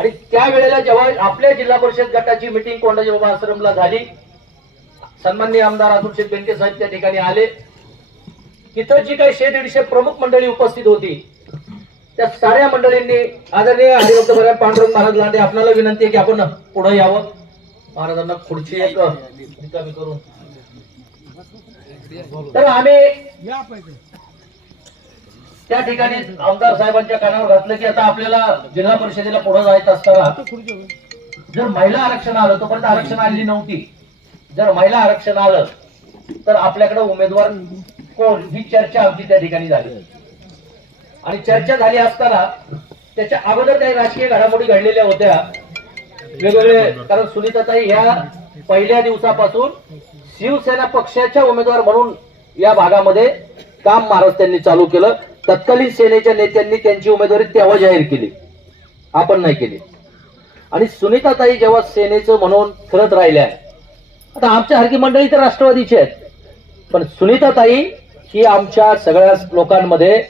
आणि त्यावेळेला जेव्हा आपल्या जिल्हा परिषद गटाची मिटिंग कोंडाजी बाबा आश्रमला झाली, सन्माननीय आमदार अतुल शेठ बेनके साहेब त्या ठिकाणी आले. तिथं जी काही 100-150 प्रमुख मंडळी उपस्थित होती, त्या साऱ्या मंडळींनी आदरणीय हरिभक्त भगवान पांडुरंग महाराज लांडे आपल्याला विनंती आहे की आपण पुढे यावं. महाराजांना खुर्ची एक रिकामी करून तर आम्ही त्या ठिकाणी आमदार साहेबांच्या कानावर घातलं की आता आपल्याला जिल्हा परिषदेला पुढे जायचं असताना जर महिला आरक्षण आलं, तोपर्यंत आरक्षण आलेली नव्हती, जर महिला आरक्षण आलं तर आपल्याकडे उमेदवार कोण, ही चर्चा आमची त्या ठिकाणी झाली. आणि चर्चा झाली असताना त्याच्या अगोदर काही राजकीय घडामोडी घडलेल्या होत्या वेगवेगळे. कारण सुनीताताई ह्या पहिल्या दिवसापासून शिवसेना पक्षाच्या उमेदवार म्हणून या भागामध्ये काम महाराज त्यांनी चालू केलं. तत्कालीन सेनेच्या नेत्यांनी त्यांची उमेदवारी तेव्हा जाहीर केली, आपण नाही केली. आणि सुनीताताई जेव्हा सेनेचं म्हणून फिरत राहिल्या, आता आमच्यासारखी मंडळी तर राष्ट्रवादीची आहेत, पण सुनीताताई ही आमच्या सगळ्या लोकांमध्ये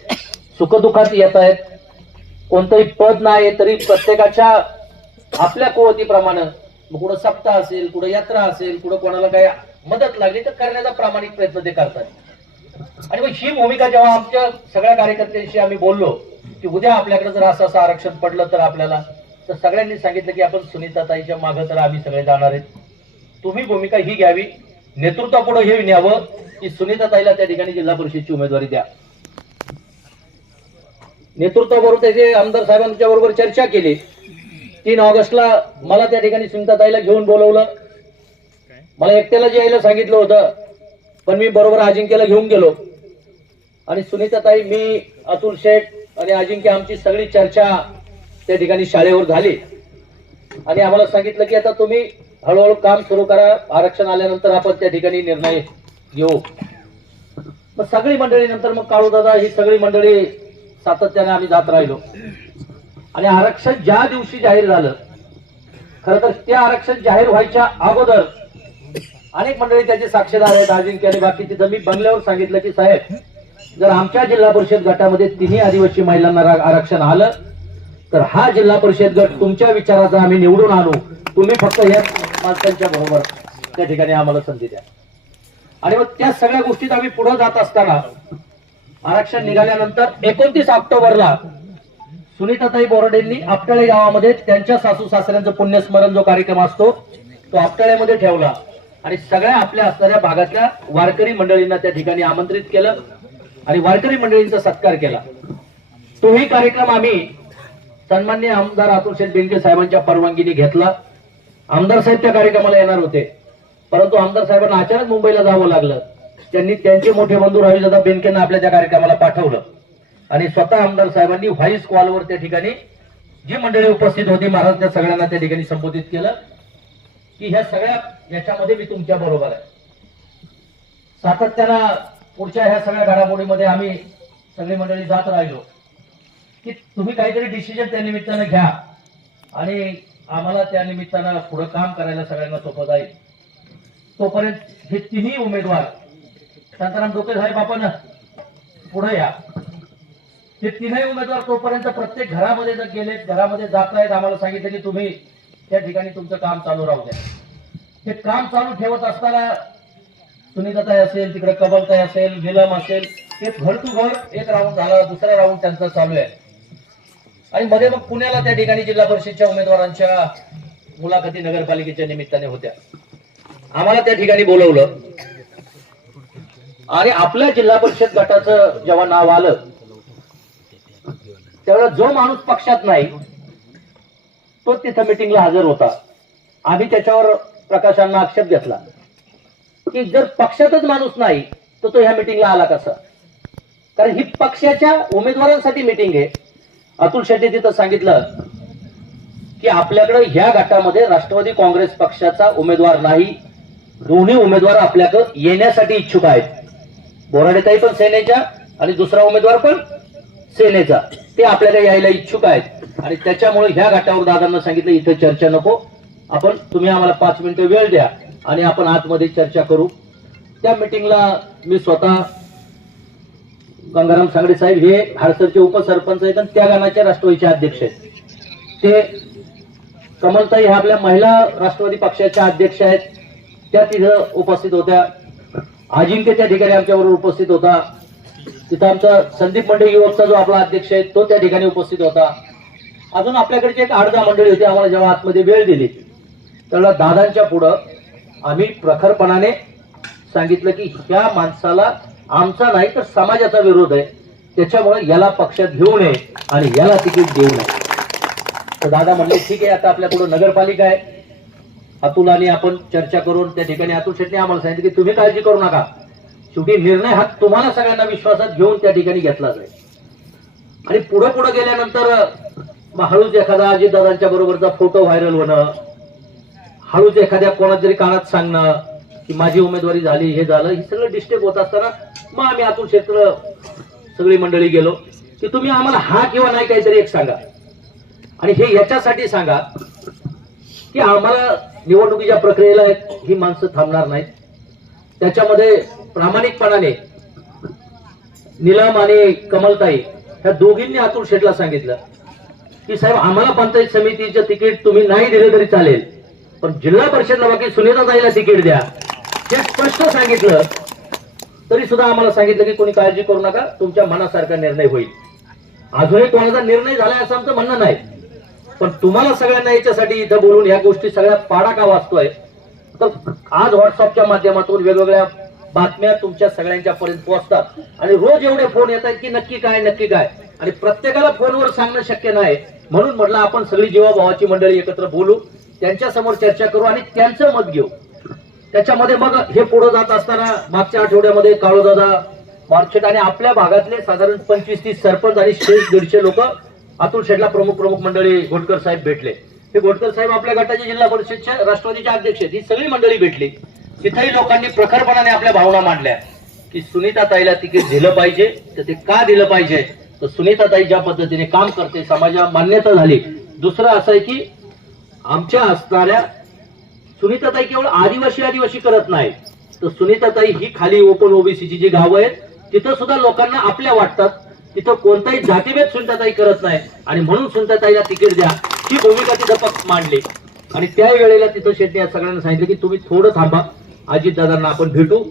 सुखदुःखात येत आहेत. कोणतंही पद नाही तरी प्रत्येकाच्या आपल्या कुवतीप्रमाणे, कुठं सप्ताह असेल, कुठं यात्रा असेल, कुठं कोणाला काही मदत लागली तर करण्याचा प्रामाणिक प्रयत्न ते करतात. आणि मग ही भूमिका जेव्हा आमच्या सगळ्या कार्यकर्त्यांशी आम्ही बोललो की उद्या आपल्याकडे जर असं आरक्षण पडलं तर आपल्याला, तर सगळ्यांनी सांगितलं की आपण सुनीताताईच्या मागे तर आम्ही सगळे जाणार आहेत, तुम्ही भूमिका ही घ्यावी, नेतृत्वापुढे हे न्यावं की सुनीताताईला त्या ठिकाणी जिल्हा परिषदची उमेदवारी द्या. नेतृत्वाबरोबर त्याचे आमदार साहेबांच्या बरोबर चर्चा केली. 3 ऑगस्टला मला त्या ठिकाणी सुनीताताईला घेऊन बोलवलं. मला एकट्याला यायला सांगितलं होतं, पण मी बरोबर अजिंक्यला घेऊन गेलो. आणि सुनीताताई, मी, अतुल शेठ आणि अजिंक्य आमची सगळी चर्चा त्या ठिकाणी शाळेवर झाली. आणि आम्हाला सांगितलं की आता तुम्ही हळूहळू काम सुरू करा, आरक्षण आल्यानंतर आपण त्या ठिकाणी निर्णय घेऊ. मग सगळी मंडळी, नंतर मग काळूदादा, ही सगळी मंडळी सातत्याने आम्ही जात राहिलो. आणि आरक्षण ज्या दिवशी जाहीर झालं, खरं तर त्या आरक्षण जाहीर व्हायच्या अगोदर अनेक मंडळी त्याचे साक्षीदार आहेत, अजिंक्य आणि बाकी. तिथं मी बंगल्यावर सांगितलं की साहेब, जर आमच्या जिल्हा परिषद गटामध्ये 3ही आदिवासी महिलांना आरक्षण आलं तर हा जिल्हा परिषद गट तुमच्या विचाराचा आम्ही निवडून आणू, तुम्ही फक्त या माणसांच्या बरोबर त्या ठिकाणी आम्हाला संधी द्या. आणि मग त्या सगळ्या गोष्टीत आम्ही पुढे जात असताना आरक्षण निघाल्यानंतर 29 ऑक्टोबरला सुनीताताई बोराडेंनी आपटाळे गावामध्ये त्यांच्या सासू सासऱ्यांचं पुण्यस्मरण जो कार्यक्रम असतो तो आपटाळ्यामध्ये ठेवला. आणि सगळ्या आपल्या असणाऱ्या भागातल्या वारकरी मंडळींना त्या ठिकाणी आमंत्रित केलं आणि वारकरी मंडळींचा सत्कार केला. तोही कार्यक्रम आम्ही सन्माननीय आमदार अतुल शेठ बेनके साहेबांच्या परवानगीने घेतला. आमदार साहेब त्या कार्यक्रमाला येणार होते, परंतु आमदार साहेबांना अचानक मुंबईला जावं लागलं. त्यांनी त्यांचे मोठे बंधू रावीदादा बेनकेंना आपल्या त्या कार्यक्रमाला पाठवलं आणि स्वतः आमदार साहेबांनी व्हॉइस कॉलवर त्या ठिकाणी जी मंडळी उपस्थित होती, महाराज त्या सगळ्यांना त्या ठिकाणी संबोधित केलं की ह्या सगळ्या याच्यामध्ये मी तुमच्या बरोबर आहे. सातत्यानं पुढच्या ह्या सगळ्या घडामोडीमध्ये आम्ही सगळी मंडळी जात राहिलो की तुम्ही काहीतरी डिसिजन त्या निमित्तानं घ्या आणि आम्हाला त्या निमित्तानं पुढे काम करायला सगळ्यांना सोपं जाईल. तोपर्यंत हे 3ही उमेदवार, शांताराम डोके साहेब आपण पुढे या, हे 3ही उमेदवार तोपर्यंत प्रत्येक घरामध्ये जर गेले, घरामध्ये जात आहेत, आम्हाला सांगितलं की तुम्ही त्या ठिकाणी तुमचं काम चालू राहू द्या. हे काम चालू ठेवत असताना सुनीताताई असेल, तिकडे कबलताई असेल, नीलम असेल, हे घर टू घर एक राऊंड झाला, दुसरा राऊंड त्यांचा चालू आहे. आणि मध्ये मग पुण्याला त्या ठिकाणी जिल्हा परिषदच्या उमेदवारांच्या मुलाखती नगरपालिकेच्या निमित्ताने होत्या. आम्हाला त्या ठिकाणी बोलवलं आणि आपल्या जिल्हा परिषद गटाचं जेव्हा नाव आलं त्यावेळेला जो माणूस पक्षात नाही तो तिथं मिटिंगला हजर होता. आम्ही त्याच्यावर प्रकाशांना आक्षेप घेतला की जर पक्षातच माणूस नाही तर तो ह्या मिटिंगला आला कसा, कारण ही पक्षाच्या उमेदवारांसाठी मिटिंग आहे. अतुल शेट्टी तिथं सांगितलं की आपल्याकडे ह्या गटामध्ये राष्ट्रवादी काँग्रेस पक्षाचा उमेदवार नाही, दोन्ही उमेदवार आपल्याकडे येण्यासाठी इच्छुक आहेत. बोराडेताई पण सेनेच्या आणि दुसरा उमेदवार पण सेनेचा, ते आपल्याला यायला इच्छुक आहेत. आणि त्याच्यामुळे ह्या गटावर दादांना सांगितलं इथे चर्चा नको, आपण तुम्ही आम्हाला 5 मिनिटं वेळ द्या आणि आपण आतमध्ये चर्चा करू. त्या मिटिंगला मी स्वतः, गंगाराम सांगडे साहेब हे हडसरचे उपसरपंच आहेत आणि त्या गावाचे राष्ट्रवादीचे अध्यक्ष आहेत, ते कमलताई ह्या आपल्या महिला राष्ट्रवादी पक्षाच्या अध्यक्ष आहेत, त्या तिथं उपस्थित होत्या. अजिंक्य त्या ठिकाणी आमच्याबरोबर उपस्थित होता. तिथं आमचा संदीप मंडे युवकचा जो आपला अध्यक्ष आहे तो त्या ठिकाणी उपस्थित होता. अजून आपल्याकडची एक 8-10 मंडळी होती. आम्हाला जेव्हा आतमध्ये वेळ दिली त्यावेळेला दादांच्या पुढं आम्ही प्रखरपणाने सांगितलं की ह्या माणसाला आमचा नाही तर समाजाचा विरोध आहे, त्याच्यामुळे याला पक्षात घेऊ नये आणि याला तिकीट देऊ नये. तर दादा म्हणले ठीक आहे, आता आपल्याकडं नगरपालिका आहे, अतुल आणि आपण चर्चा करून त्या ठिकाणी अतुल शेट्टी आम्हाला सांगितलं की तुम्ही काळजी करू नका, शेवटी निर्णय हा तुम्हाला सगळ्यांना विश्वासात घेऊन त्या ठिकाणी घेतला जाईल. आणि पुढे पुढे गेल्यानंतर हळूच एखादा अजितदादांच्या बरोबरचा फोटो व्हायरल होणं, हळूच एखाद्या कोणाच्या तरी कानात सांगणं की माझी उमेदवारी झाली, हे झालं, हे सगळं डिस्टर्ब होत असताना मग आम्ही अतुल क्षेत्र सगळी मंडळी गेलो की तुम्ही आम्हाला हा किंवा नाही काहीतरी एक सांगा. आणि हे याच्यासाठी सांगा की आम्हाला निवडणुकीच्या प्रक्रियेला ही माणसं थांबणार नाहीत. त्याच्यामध्ये प्रामाणिकपणाने नीलम आणि कमलताई ह्या दोघींनी अतुल शेठला सांगितलं की साहेब आम्हाला पंचायत समितीचं तिकीट तुम्ही नाही दिले तरी चालेल, पण जिल्हा परिषदला बाकी सुनीताताईला तिकीट द्या. हे स्पष्ट सांगितलं तरी सुद्धा आम्हाला सांगितलं की कोणी काळजी करू नका, तुमच्या मनासारखा निर्णय होईल. अजूनही कोणाचा निर्णय झालाय असं आमचं म्हणणं नाही, पण तुम्हाला सगळ्यांना याच्यासाठी इथं बोलून या गोष्टी सगळ्या पाडा का वाचतोय तर आज व्हॉट्सअपच्या माध्यमातून वेगवेगळ्या बातम्या तुमच्या सगळ्यांच्या पर्यंत पोहोचतात आणि रोज एवढे फोन येत आहेत की नक्की काय नक्की काय, आणि प्रत्येकाला फोनवर सांगणं शक्य नाही. म्हणून म्हटलं आपण सगळी जीवाभावाची मंडळी एकत्र बोलू, त्यांच्या समोर चर्चा करू आणि त्यांचं मत घेऊ. त्याच्यामध्ये मग हे पुढे जात असताना मागच्या आठवड्यामध्ये काळूदादा मार्केट आणि आपल्या भागातले साधारण 25-30 सरपंच आणि 150 लोक अतुल शेठला प्रमुख मंडळी घोटकर साहेब भेटले. हे घोटकर साहेब आपल्या गटाचे जिल्हा परिषदच्या राष्ट्रवादीचे अध्यक्ष आहेत. ही सगळी मंडळी भेटली. तिथेही लोकांनी प्रखरपणाने आपल्या भावना मांडल्या की सुनीताताईला तिकीट दिलं पाहिजे. तर ते का दिलं पाहिजे तर सुनीताताई ज्या पद्धतीने काम करते समाजा मान्यता झाली. दुसरं असं आहे की आमच्या असणाऱ्या सुनीताताई केवळ आदिवासी करत नाही, तर सुनीताताई ही खाली ओपन ओबीसीची जी गावं आहेत तिथं सुद्धा लोकांना आपल्या वाटतात. तिथं कोणताही जातीभेद सुनीताताई करत नाही आणि म्हणून सुनीताताईला तिकीट द्या ही भूमिका तिथं पक्ष मांडली. आणि त्या वेळेला तिथं शेट्टी या सगळ्यांना सांगितलं की तुम्ही थोडं थांबा, अजितदादांना आपण भेटू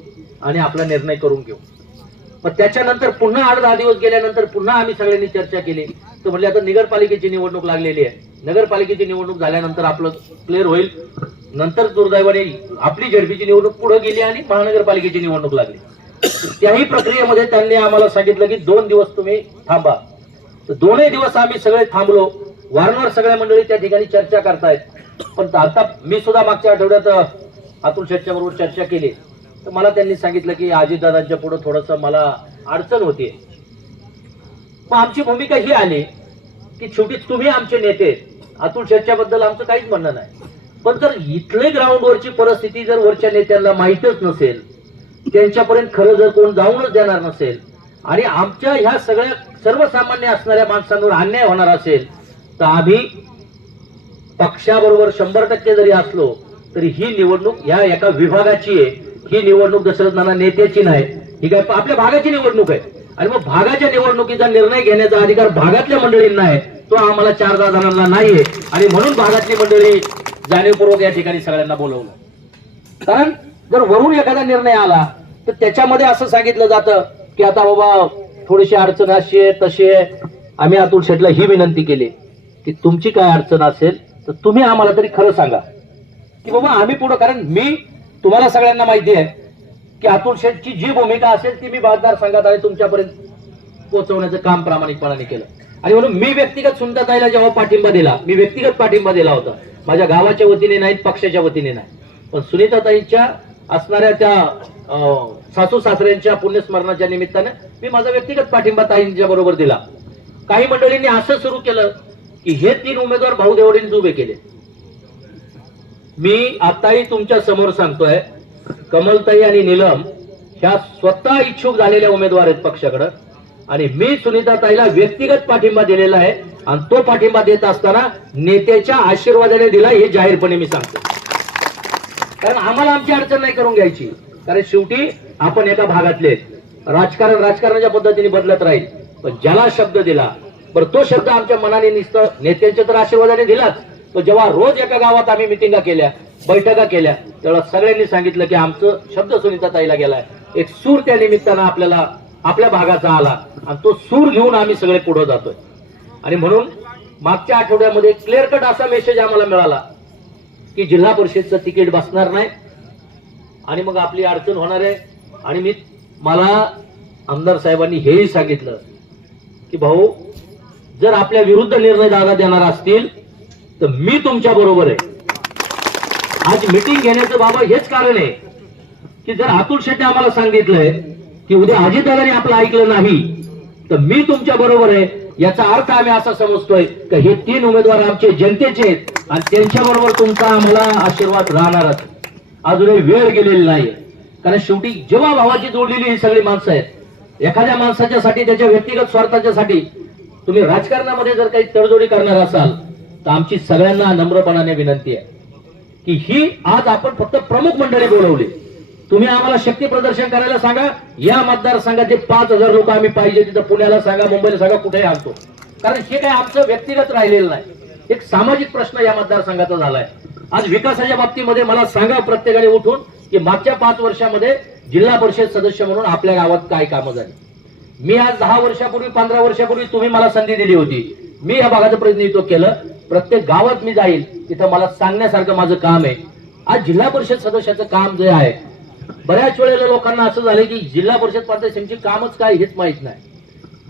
आणि आपला निर्णय करून घेऊ. पण त्याच्यानंतर पुन्हा 8-10 दिवस गेल्यानंतर पुन्हा आम्ही सगळ्यांनी चर्चा केली. तर म्हणजे आता नगरपालिकेची निवडणूक लागलेली आहे, नगरपालिकेची निवडणूक झाल्यानंतर आपलं क्लिअर होईल. नंतर दुर्दैवाने आपली झडपीची निवडणूक पुढे गेली आणि महानगरपालिकेची निवडणूक लागली. त्याही प्रक्रियेमध्ये त्यांनी आम्हाला सांगितलं की 2 दिवस तुम्ही थांबा. तर 2 दिवस आम्ही सगळे थांबलो. वारंवार सगळ्या मंडळी त्या ठिकाणी चर्चा करतायत. पण आता मी सुद्धा मागच्या आठवड्यात अतुल शेठच्या बरोबर चर्चा केली तर मला त्यांनी सांगितलं की अजितदादांच्या पुढे थोडस मला अडचण होते. मग आमची भूमिका ही आली की शेवटी तुम्ही आमचे नेते, अतुल शेठच्या बद्दल आमचं काहीच म्हणणं नाही, पण जर इथले ग्राउंडवरची परिस्थिती जर वरच्या नेत्यांना माहीतच नसेल, त्यांच्यापर्यंत खरं जर कोण जाऊनच देणार नसेल आणि आमच्या ह्या सगळ्या सर्वसामान्य असणाऱ्या माणसांवर अन्याय होणार असेल तर आम्ही पक्षाबरोबर 100% जरी असलो तरी ही निवडणूक या एका विभागाची आहे. ही निवडणूक दशरथ नाना नेत्याची नाही, ही काय आपल्या भागाची निवडणूक आहे. आणि मग भागाच्या निवडणुकीचा निर्णय घेण्याचा अधिकार भागातल्या मंडळींना आहे, तो आम्हाला 4-10 जणांना नाहीये. आणि म्हणून भागातली मंडळी जाणीवपूर्वक या ठिकाणी सगळ्यांना बोलवलं. कारण जर वरून एखादा निर्णय आला तर त्याच्यामध्ये असं सांगितलं जातं की आता बाबा थोडीशी अडचण अशी आहे तशी आहे. आम्ही अतुल शेठला ही विनंती केली की तुमची काय अडचण असेल तर तुम्ही आम्हाला तरी खरं सांगा की बाबा आम्ही पुढे, कारण मी तुम्हाला सगळ्यांना माहिती आहे की अतुल शेठची जी भूमिका असेल ती मी मतदारसंघात आणि तुमच्यापर्यंत पोहोचवण्याचं काम प्रामाणिकपणाने केलं. आणि म्हणून मी व्यक्तिगत सुनीताताईला जेव्हा पाठिंबा दिला, मी व्यक्तिगत पाठिंबा दिला होता, माझ्या गावाच्या वतीने नाही, पक्षाच्या वतीने नाही, पण सुनीताताईच्या असणाऱ्या त्या सासू सासऱ्यांच्या पुण्यस्मरणाच्या निमित्ताने मी माझा व्यक्तिगत पाठिंबा ताईंच्या बरोबर दिला. काही मंडळींनी असं सुरू केलं की हे 3 उमेदवार भाऊ देवडींनी उभे केले. मी आताही तुमच्या समोर सांगतोय, कमलताई आणि नीलम ह्या स्वतः इच्छुक झालेल्या उमेदवार आहेत पक्षाकडे आणि मी सुनीताताईला व्यक्तिगत पाठिंबा दिलेला आहे. आणि तो पाठिंबा देत असताना नेत्याच्या आशीर्वादाने दिला हे जाहीरपणे मी सांगतो. कारण आम्हाला आमची अडचण नाही करून घ्यायची, कारण शेवटी आपण एका भागातले राजकारण राजकारणाच्या पद्धतीने बदलत राहील. पण ज्याला शब्द दिला बरं तो शब्द आमच्या मनाने निसतं नेत्यांच्या तर आशीर्वादाने दिलाच, पण जेव्हा रोज एका गावात आम्ही मिटिंगा केल्या, बैठका केल्या, तेव्हा सगळ्यांनी सांगितलं की आमचं शब्द सुनीताताईला गेलाय. एक सूर त्या निमित्तानं आपल्याला आपल्या भागाचा आला आणि तो सूर घेऊन आम्ही सगळे पुढे जातोय. आणि म्हणून मागच्या आठवड्यामध्ये क्लिअर कट असा मेसेज आम्हाला मिळाला की जिल्हा परिषदचं तिकीट बसणार नाही आणि मग आपली अडचण होणार आहे. आणि मला आमदार साहेबांनी हेही सांगितलं की भाऊ, जर आपल्या विरुद्ध निर्णय दादा देणार असतील तर मी तुमच्या बरोबर आहे. आज मिटिंग घेण्याचं बाबा हेच कारण आहे की जर अतुल शेट्टी आम्हाला सांगितलंय की उद्या अजितदादांनी आपलं ऐकलं नाही तर मी तुमच्या बरोबर आहे. याचा अर्थ आम्ही असा समजतोय की हे 3 उमेदवार आमचे जनतेचे आहेत आणि त्यांच्या बरोबर तुमचा आम्हाला आशीर्वाद राहणारच. अजूनही वेळ गेलेली नाही, कारण शेवटी जेव्हा भावाची जोडलेली ही सगळी माणसं आहेत, एखाद्या माणसाच्यासाठी त्याच्या व्यक्तिगत स्वार्थाच्यासाठी तुम्ही राजकारणामध्ये जर काही तडजोडी करणार असाल तर आमची सगळ्यांना नम्रपणाने विनंती आहे की ही आज आपण फक्त प्रमुख मंडळी बोलवली. तुम्ही आम्हाला शक्ती प्रदर्शन करायला सांगा. या मतदारसंघाचे 5,000 लोक आम्ही पाहिजे तिथं पुण्याला सांगा, मुंबईला सांगा, कुठेही आणतो. कारण हे काय आमचं व्यक्तिगत राहिलेलं नाही, एक सामाजिक प्रश्न या मतदारसंघाचा झालाय. आज विकासाच्या बाबतीमध्ये मला सांगा प्रत्येकाने उठून की मागच्या 5 वर्षामध्ये जिल्हा परिषद सदस्य म्हणून आपल्या गावात काय कामं झाली. मी आज 10 वर्षापूर्वी 15 वर्षापूर्वी तुम्ही मला संधी दिली होती, मी या भागाचं प्रतिनिधित्व केलं. प्रत्येक गावात मी जाईल तिथं मला सांगण्यासारखं माझं काम आहे. आज जिल्हा परिषद सदस्याचं काम जे आहे, बऱ्याच वेळेला लोकांना असं झालं की जिल्हा परिषद पंचायत समितीची कामच काय हेच माहित नाही.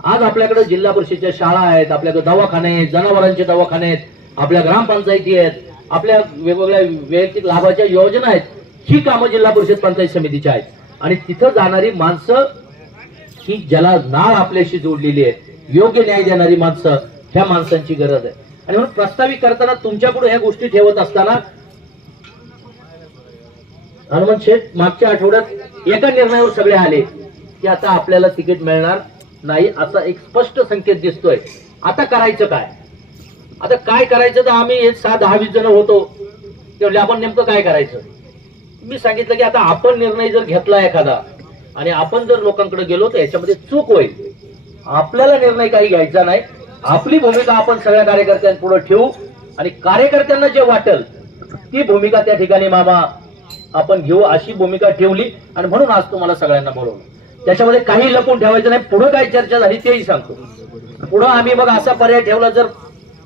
आज आपल्याकडे जिल्हा परिषदच्या शाळा आहेत, आपल्याकडे दवाखाने आहेत, जनावरांचे दवाखाने आहेत, आपल्या ग्रामपंचायती आहेत, आपल्या वेगवेगळ्या वैयक्तिक लाभाच्या योजना आहेत. ही कामं जिल्हा परिषद पंचायत समितीच्या आहेत. आणि तिथं जाणारी माणसं ही ज्याला नाळ आपल्याशी जोडलेली आहे, योग्य न्याय देणारी माणसं, ह्या माणसांची गरज आहे. आणि म्हणून प्रस्तावित करताना तुमच्याकडे ह्या गोष्टी ठेवत असताना हनुमंत शेठ मागच्या आठवड्यात एका निर्णयावर सगळे आले की आता आपल्याला तिकीट मिळणार नाही, असा एक स्पष्ट संकेत दिसतोय. आता करायचं काय? आता काय करायचं? तर आम्ही 6-10-20 जण होतो, तेवढे आपण नेमकं काय करायचं? मी सांगितलं की आता आपण निर्णय जर घेतला एखादा आणि आपण जर लोकांकडे गेलो तर याच्यामध्ये चूक होईल. आपल्याला निर्णय काही घ्यायचा नाही. आपली भूमिका आपण सगळ्या कार्यकर्त्यांपुढे ठेवू आणि कार्यकर्त्यांना जे वाटेल ती भूमिका त्या ठिकाणी मामा आपण घेऊ, अशी भूमिका ठेवली. आणि म्हणून आज तुम्हाला सगळ्यांना बोलवलं. त्याच्यामध्ये काही लपून ठेवायचं नाही. पुढे काय चर्चा झाली तेही सांगतो. पुढे आम्ही मग असा पर्याय ठेवला, जर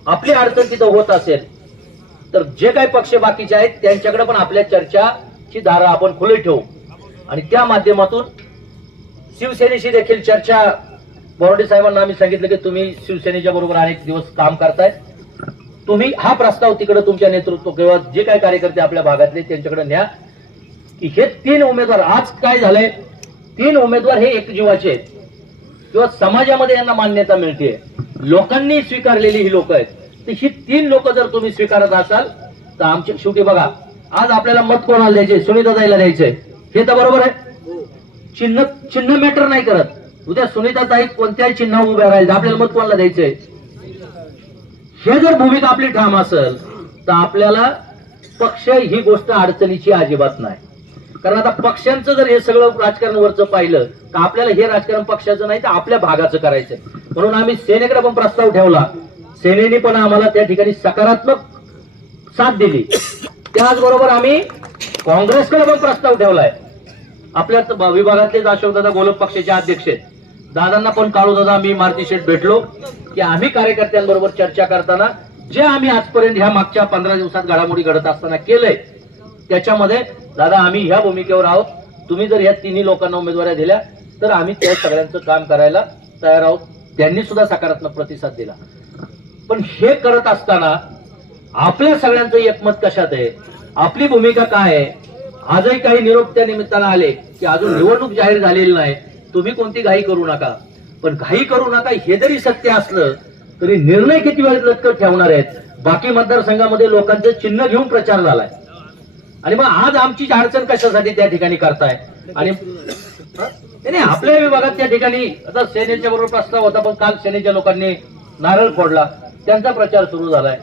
आपली अडचण तिथं होत असेल तर जे काही पक्ष बाकीचे आहेत त्यांच्याकडे पण आपल्या चर्चाची दारं आपण खुली ठेवू आणि त्या माध्यमातून शिवसेनेशी देखील चर्चा. बोराडे साहेबांना आम्ही सांगितलं की तुम्ही शिवसेनेच्या बरोबर अनेक दिवस काम करताय, तुम्ही हा प्रस्ताव तिकडे तुमच्या नेतृत्व किंवा जे काही कार्यकर्ते आपल्या भागातले त्यांच्याकडे न्या की हे 3 उमेदवार. आज काय झालंय, 3 उमेदवार हे एक जीवाचे आहेत किंवा समाजामध्ये यांना मान्यता मिळते, लोकांनी स्वीकारलेली ही लोक आहेत. तर ही 3 लोक जर तुम्ही स्वीकारत असाल तर आमच्या शेवटी बघा, आज आपल्याला मत कोणाला द्यायचे? सुनीताताईला द्यायचंय, हे तर बरोबर आहे. चिन्ह मॅटर नाही करत. उद्या सुनीताताई कोणत्याही चिन्हावर उभ्या राहील, आपल्याला मत कोणाला द्यायचंय? हे जर भूमिका आपली ठाम असेल तर आपल्याला पक्ष ही गोष्ट अडचणीची अजिबात नाही. कारण आता पक्षांचं जर हे सगळं राजकारण वरचं पाहिलं तर आपल्याला हे राजकारण पक्षाचं नाही तर आपल्या भागाचं करायचं. म्हणून आम्ही सेनेकडे पण प्रस्ताव ठेवला, सेनेने पण आम्हाला त्या ठिकाणी सकारात्मक साथ दिली. त्याचबरोबर आम्ही काँग्रेसकडे पण प्रस्ताव ठेवलाय. आपल्या विभागातलेच अशोकदादा गोलक पक्षाचे अध्यक्ष आहेत, दादांना पण काळूदादा मी मारुती शेठ भेटलो की आम्ही कार्यकर्त्यांबरोबर चर्चा करताना जे आम्ही आजपर्यंत ह्या मागच्या 15 दिवसात घडामोडी घडत असताना केलंय त्याच्यामध्ये दादा आम्ही ह्या भूमिकेवर आहोत. तुम्ही जर ह्या 3 लोकांना उमेदवाऱ्या दिल्या तर आम्ही त्या सगळ्यांचं काम करायला तयार आहोत. त्यांनी सुद्धा सकारात्मक प्रतिसाद दिला. पण हे करत असताना आपल्या सगळ्यांचं एकमत कशात आहे, आपली भूमिका काय आहे? आजही काही निरोप त्या निमित्तानं आले की अजून निवडणूक जाहीर झालेली नाही, तुम्ही कोणती घाई करू नका. पण घाई करू नका हे जरी सत्य असलं तरी निर्णय किती वेळ लटकत ठेवणार आहेत? बाकी मतदारसंघामध्ये लोकांचं चिन्ह घेऊन प्रचार झालाय आणि मग आज आमची अडचण कशासाठी त्या ठिकाणी करताय? आणि नाही आपल्या विभागात त्या ठिकाणी आता सेनेच्या बरोबर प्रस्ताव होता, पण काल सेनेच्या लोकांनी नारळ फोडला, त्यांचा प्रचार सुरू झालाय.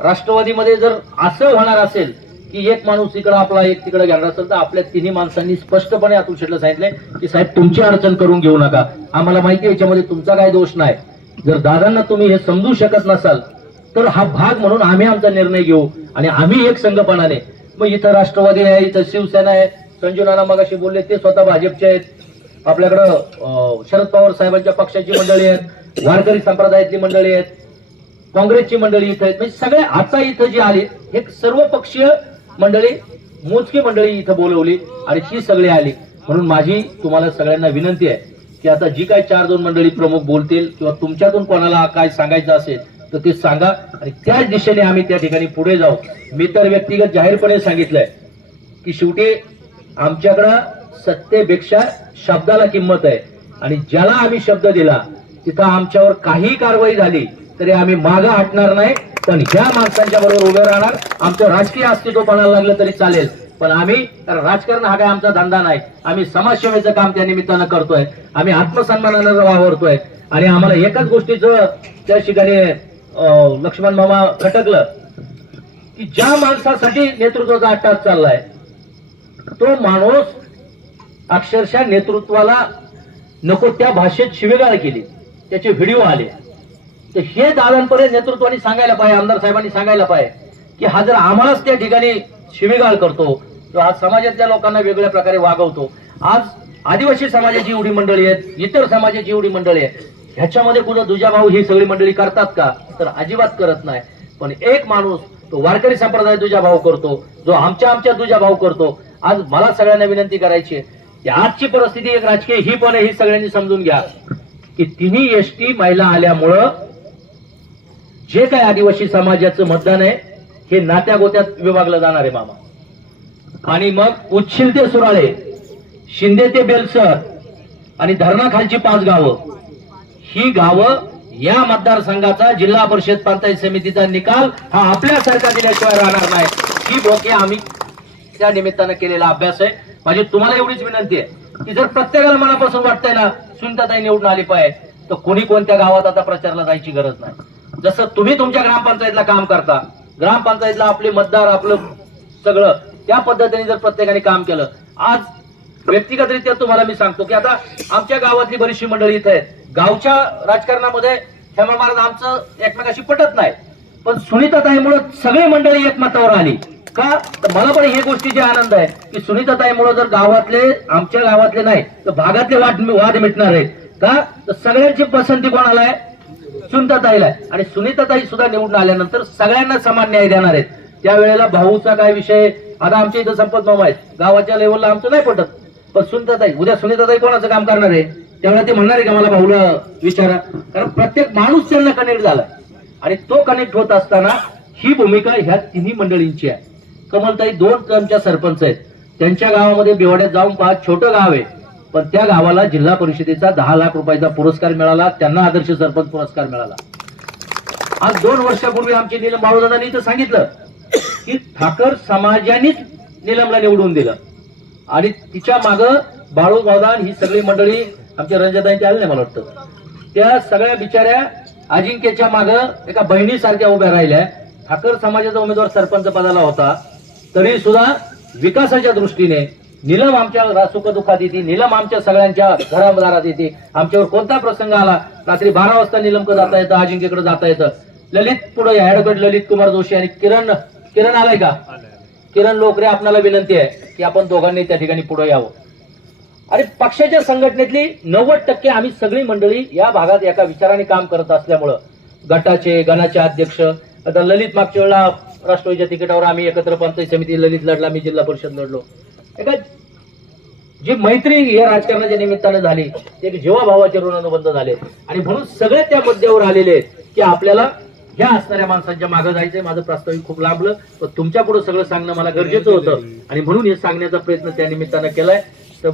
राष्ट्रवादीमध्ये जर असं होणार असेल की एक माणूस इकडे आपला एक तिकडे घेणार असेल तर आपल्या 3 माणसांनी स्पष्टपणे अतुल शेठला सांगितलंय की साहेब तुमची अडचण करून घेऊ नका, आम्हाला माहिती आहे याच्यामध्ये तुमचा काय दोष नाही. जर दादांना तुम्ही हे समजू शकत नसाल तर हा भाग म्हणून आम्ही आमचा निर्णय घेऊ आणि आम्ही एक संघपणाने. मग इथं राष्ट्रवादी आहे, इथं शिवसेना आहे, संजू नाना मगाशी बोलले ते स्वतः भाजपचे आहेत, आपल्याकडं शरद पवार साहेबांच्या पक्षाची मंडळी आहेत, वारकरी संप्रदायातली मंडळी आहेत, काँग्रेसची मंडळी इथं आहेत. म्हणजे सगळे आता इथं जी आली हे सर्व पक्षीय मंडळी, मोजकी मंडळी इथं बोलवली आणि ती सगळी आली. म्हणून माझी तुम्हाला सगळ्यांना विनंती आहे की आता जी काही 4-2 मंडळी प्रमुख बोलतील किंवा तुमच्यातून कोणाला काय सांगायचं असेल तर ते सांगा आणि त्याच दिशेने आम्ही त्या ठिकाणी पुढे जाऊ. मी तर व्यक्तिगत जाहीरपणे सांगितलंय की शेवटी आमच्याकडं सत्तेपेक्षा शब्दाला किंमत आहे आणि ज्याला आम्ही शब्द दिला तिथं आमच्यावर काही कारवाई झाली तरी आम्ही मागं हटणार नाही, पण ह्या माणसांच्या बरोबर उभे राहणार. आमचं राजकीय अस्तित्व पणाला लागलं तरी चालेल, पण आम्ही राजकारण हा काय आमचा धंदा नाही. आम्ही समाजसेवेचं काम त्या निमित्तानं करतोय, आम्ही आत्मसन्मानानं वावरतोय आणि आम्हाला एकाच गोष्टीचं त्या ठिकाणी लक्ष्मण मामा खटकलं की ज्या माणसासाठी नेतृत्वाचा अट्टास चाललाय तो माणूस अक्षरशः नेतृत्वाला नको त्या भाषेत शिवीगाळ केली, त्याचे व्हिडिओ आले. तर हे दादांपर्यंत नेतृत्वाने सांगायला पाहिजे, आमदार साहेबांनी सांगायला पाहिजे की हा जर आम्हालाच त्या ठिकाणी शिवीगाळ करतो किंवा आज समाजातल्या लोकांना वेगळ्या प्रकारे वागवतो. आज आदिवासी समाजाची एवढी मंडळी आहेत, इतर समाजाची एवढी मंडळी आहे, ह्याच्यामध्ये कुठं दुजाभाव ही सगळी मंडळी करतात का? तर अजिबात करत नाही. पण एक माणूस तो वारकरी संप्रदाय दुजाभाव करतो, जो आमच्या दुजाभाव करतो. आज मला सगळ्यांना विनंती करायची आहे की आजची परिस्थिती एक राजकीय ही पण आहे, ही सगळ्यांनी समजून घ्या की तिन्ही एसटी महिला आल्यामुळं जे काही आदिवासी समाजाचं मतदान आहे हे नात्या गोत्यात विभागलं जाणार आहे मामा. आणि मग उच्छिल ते सुराळे, शिंदे ते बेलसर आणि धरणाखालची 5 गावं, ही गावं या मतदारसंघाचा जिल्हा परिषद पंचायत समितीचा निकाल हा आपल्या सरकार दिल्याशिवाय राहणार नाही. ही डोके आम्ही त्या निमित्तानं केलेला अभ्यास आहे. माझी तुम्हाला एवढीच विनंती आहे की जर प्रत्येकाला मनापासून वाटतंय ना सुनीताताई निवडून आली पाहिजे तर कोणी कोणत्या गावात आता प्रचारला जायची गरज नाही. जसं तुम्ही तुमच्या ग्रामपंचायतला काम करता, ग्रामपंचायतला आपले मतदार आपलं सगळं त्या पद्धतीने जर प्रत्येकाने काम केलं. आज व्यक्तिगतरित्या तुम्हाला मी सांगतो की आता आमच्या गावातली बरीचशी मंडळी इथं आहेत. गावच्या राजकारणामध्ये हेमंत महाराज आमचं एकमेकाशी पटत नाही, पण सुनीताताईमुळे सगळी मंडळी एकमतावर आली का? तर मला पण हे गोष्टीची आनंद आहे की सुनीताताईमुळे जर गावातले आमच्या गावातले नाही तर भागातले वाद मिटणार आहेत का? तर सगळ्यांची पसंती कोणाला आहे? सुनीताताईला आहे. आणि सुनीताताई सुद्धा निवडून आल्यानंतर सगळ्यांना समान न्याय देणार आहेत. त्यावेळेला भाऊचा काय विषय, आता आमच्या इथं संपत मामा आहेत, गावाच्या लेवलला आमचं नाही पटत, पण सुनीताताई उद्या सुनीताताई कोणाचं काम करणार आहे त्यावेळेला ते म्हणणार आहे का मला भाऊला विचारा? कारण प्रत्येक माणूस त्यांना कनेक्ट झाला आणि तो कनेक्ट होत असताना ही भूमिका ह्या तिन्ही मंडळींची आहे. कमलताई 2 टर्मच्या सरपंच आहेत, त्यांच्या गावामध्ये बिवाड्यात जाऊन पहा, छोटं गाव आहे पण त्या गावाला जिल्हा परिषदेचा 10 लाख रुपयाचा पुरस्कार मिळाला, त्यांना आदर्श सरपंच पुरस्कार मिळाला. आज 2 वर्षापूर्वी आमची नीलम बाळूदादांनी इथं सांगितलं की ठाकर समाजानेच नीलमला निवडून दिलं आणि तिच्या मागं बाळूदादा ही सगळी मंडळी, आमच्या रंजताई ते आले नाही मला वाटतं, त्या सगळ्या बिचाऱ्या अजिंक्यच्या मागं एका बहिणीसारख्या उभ्या राहिल्या. ठाकर समाजाचा उमेदवार सरपंच पदाला होता तरी सुद्धा विकासाच्या दृष्टीने नीलम आमच्या सुखदुःखात येते, नीलम आमच्या सगळ्यांच्या घरादारात येते. आमच्यावर कोणता प्रसंग आला, रात्री 12 वाजता नीलमकडे जाता येतं, अजिंक्यकडे जाता येतं. ललित पुढे ऍडव्होकेट ललित कुमार जोशी आणि किरण आलाय का? किरण लोकरे, आपल्याला विनंती आहे की आपण दोघांनी त्या ठिकाणी पुढे यावं. आणि पक्षाच्या संघटनेतली 90% आम्ही सगळी मंडळी या भागात एका विचाराने काम करत असल्यामुळं गणाचे अध्यक्ष, आता ललित मागच्या वेळेला राष्ट्रवादीच्या तिकिटावर आम्ही एकत्र पंचायत समिती ललित लढला, मी जिल्हा परिषद लढलो. एका जी मैत्री या राजकारणाच्या निमित्तानं झाली ते जीवाभावाचे ऋणानुबंध झाले आणि म्हणून सगळे त्या मुद्द्यावर आलेले आहेत की आपल्याला ह्या असणाऱ्या माणसांच्या मागे जायचंय. माझं प्रास्ताविक खूप लांबलं, पण तुमच्या पुढे सगळं सांगणं मला गरजेचं होतं आणि म्हणून हे सांगण्याचा प्रयत्न त्या निमित्तानं केलाय. तर